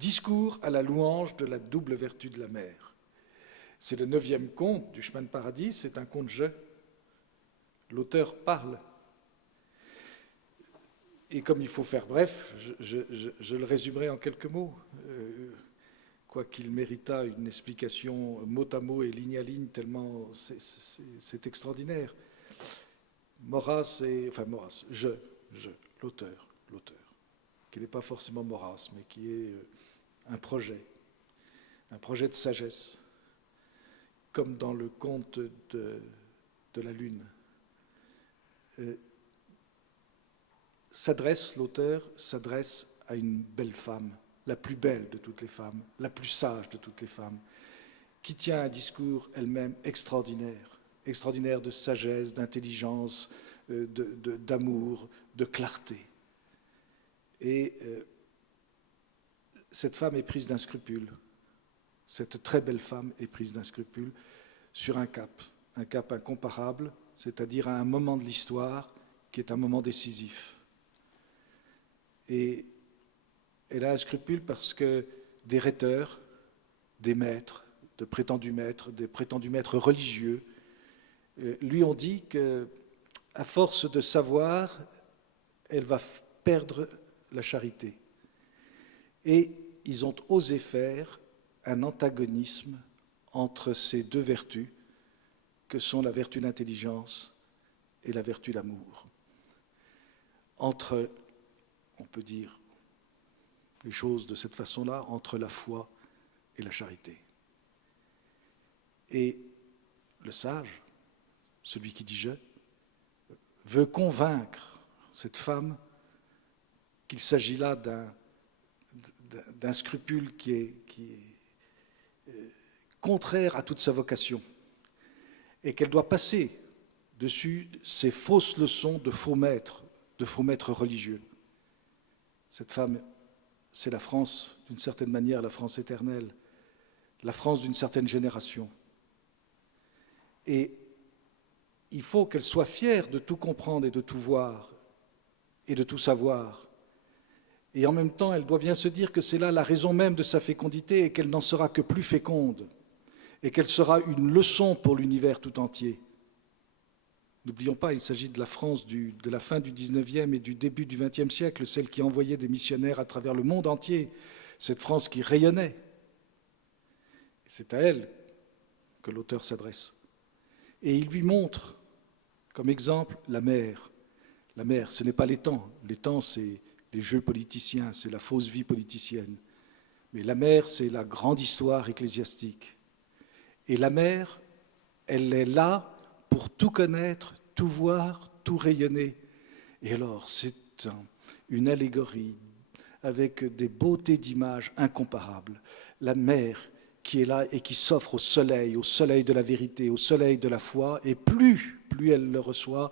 Discours à la louange de la double vertu de la mer. C'est le 9e conte du Chemin de Paradis, c'est un conte-jeu. L'auteur parle. Et comme il faut faire bref, je le résumerai en quelques mots, quoiqu'il méritât une explication mot à mot et ligne à ligne, tellement c'est extraordinaire. L'auteur, qui n'est pas forcément Maurras, mais qui est un projet de sagesse, comme dans le conte de la Lune. L'auteur s'adresse à une belle femme, la plus belle de toutes les femmes, la plus sage de toutes les femmes, qui tient un discours elle-même extraordinaire, extraordinaire de sagesse, d'intelligence, d'amour, de clarté. Et cette femme est prise d'un scrupule, cette très belle femme est prise d'un scrupule sur un cap incomparable, c'est-à-dire à un moment de l'histoire qui est un moment décisif. Et elle a un scrupule parce que des rhéteurs, des maîtres, des prétendus maîtres religieux, lui ont dit qu'à force de savoir, elle va perdre la charité. Et ils ont osé faire un antagonisme entre ces deux vertus que sont la vertu d'intelligence et la vertu d'amour. Entre, on peut dire les choses de cette façon-là, entre la foi et la charité. Et le sage, celui qui dit « je », veut convaincre cette femme qu'il s'agit là d'un scrupule qui est contraire à toute sa vocation et qu'elle doit passer dessus ces fausses leçons de faux maîtres religieux. Cette femme, c'est la France, d'une certaine manière, la France éternelle, la France d'une certaine génération. Et il faut qu'elle soit fière de tout comprendre et de tout voir et de tout savoir. Et en même temps, elle doit bien se dire que c'est là la raison même de sa fécondité et qu'elle n'en sera que plus féconde et qu'elle sera une leçon pour l'univers tout entier. N'oublions pas, il s'agit de la France de la fin du XIXe et du début du XXe siècle, celle qui envoyait des missionnaires à travers le monde entier, cette France qui rayonnait. C'est à elle que l'auteur s'adresse. Et il lui montre, comme exemple, la mer. La mer, ce n'est pas l'étang. L'étang, c'est les jeux politiciens, c'est la fausse vie politicienne. Mais la mer, c'est la grande histoire ecclésiastique. Et la mer, elle est là pour tout connaître, tout voir, tout rayonner. Et alors, c'est une allégorie avec des beautés d'images incomparables. La mer qui est là et qui s'offre au soleil de la vérité, au soleil de la foi, et plus elle le reçoit,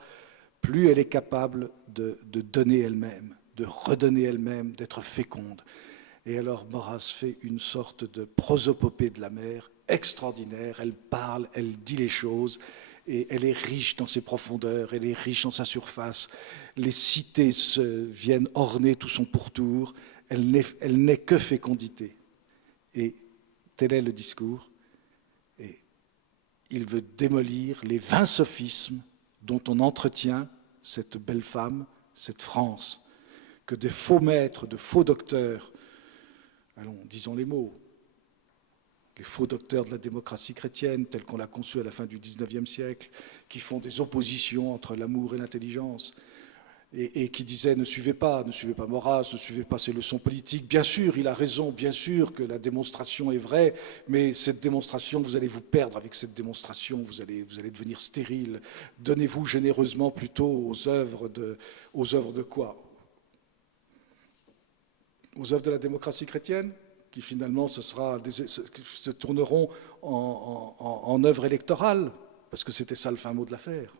plus elle est capable de donner elle-même, de redonner elle-même, d'être féconde. Et alors Maurras fait une sorte de prosopopée de la mer extraordinaire, elle parle, elle dit les choses, et elle est riche dans ses profondeurs, elle est riche dans sa surface. Les cités viennent orner tout son pourtour, elle n'est que fécondité. Et tel est le discours. Et il veut démolir les 20 sophismes dont on entretient cette belle femme, cette France, que des faux maîtres, de faux docteurs, allons, disons les mots, les faux docteurs de la démocratie chrétienne, telle qu'on l'a conçue à la fin du XIXe siècle, qui font des oppositions entre l'amour et l'intelligence, et qui disaient ne suivez pas Maurras, ne suivez pas ses leçons politiques. Bien sûr, il a raison, bien sûr que la démonstration est vraie, mais cette démonstration, vous allez vous perdre avec cette démonstration, vous allez devenir stérile. Donnez-vous généreusement plutôt aux œuvres de quoi? Aux œuvres de la démocratie chrétienne, qui finalement se tourneront en œuvre électorale, parce que c'était ça le fin mot de l'affaire.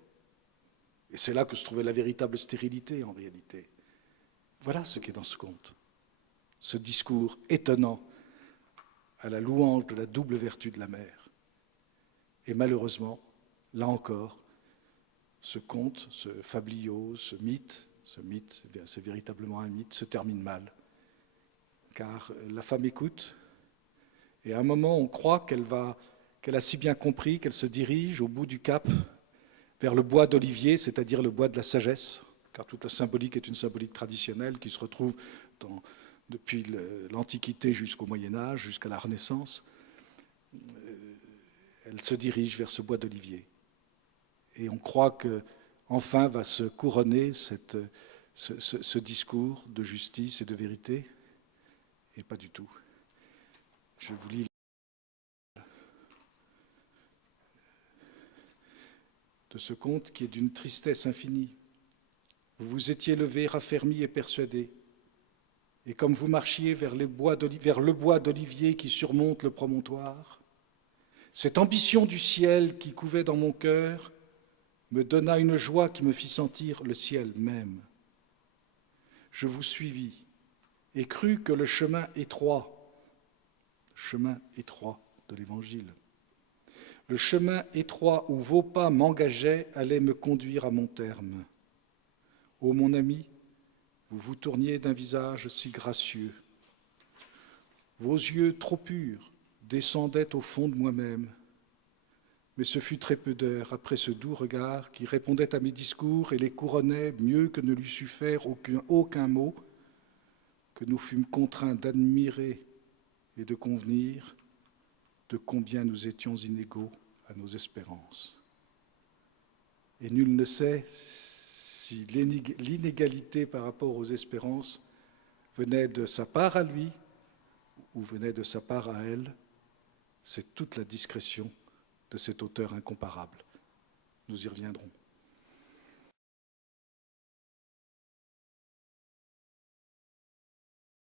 Et c'est là que se trouvait la véritable stérilité, en réalité. Voilà ce qui est dans ce conte. Ce discours étonnant à la louange de la double vertu de la mer. Et malheureusement, là encore, ce conte, ce fabliau, ce mythe, c'est véritablement un mythe, se termine mal. car la femme écoute, et à un moment, on croit qu'elle a si bien compris qu'elle se dirige au bout du cap vers le bois d'olivier, c'est-à-dire le bois de la sagesse, car toute la symbolique est une symbolique traditionnelle qui se retrouve depuis l'Antiquité jusqu'au Moyen-Âge, jusqu'à la Renaissance. Elle se dirige vers ce bois d'olivier. Et on croit qu'enfin va se couronner ce discours de justice et de vérité, et pas du tout. Je vous lis de ce conte qui est d'une tristesse infinie. Vous vous étiez levé, raffermi et persuadé, et comme vous marchiez vers le bois d'olivier qui surmonte le promontoire, cette ambition du ciel qui couvait dans mon cœur me donna une joie qui me fit sentir le ciel même. Je vous suivis et crus que le chemin étroit de l'Évangile, le chemin étroit où vos pas m'engageaient allait me conduire à mon terme. Ô mon ami, vous vous tourniez d'un visage si gracieux. Vos yeux trop purs descendaient au fond de moi-même. Mais ce fut très peu d'heures après ce doux regard qui répondait à mes discours et les couronnait mieux que ne l'eût su faire aucun mot, que nous fûmes contraints d'admirer et de convenir de combien nous étions inégaux à nos espérances. Et nul ne sait si l'inégalité par rapport aux espérances venait de sa part à lui ou venait de sa part à elle. C'est toute la discrétion de cet auteur incomparable. Nous y reviendrons.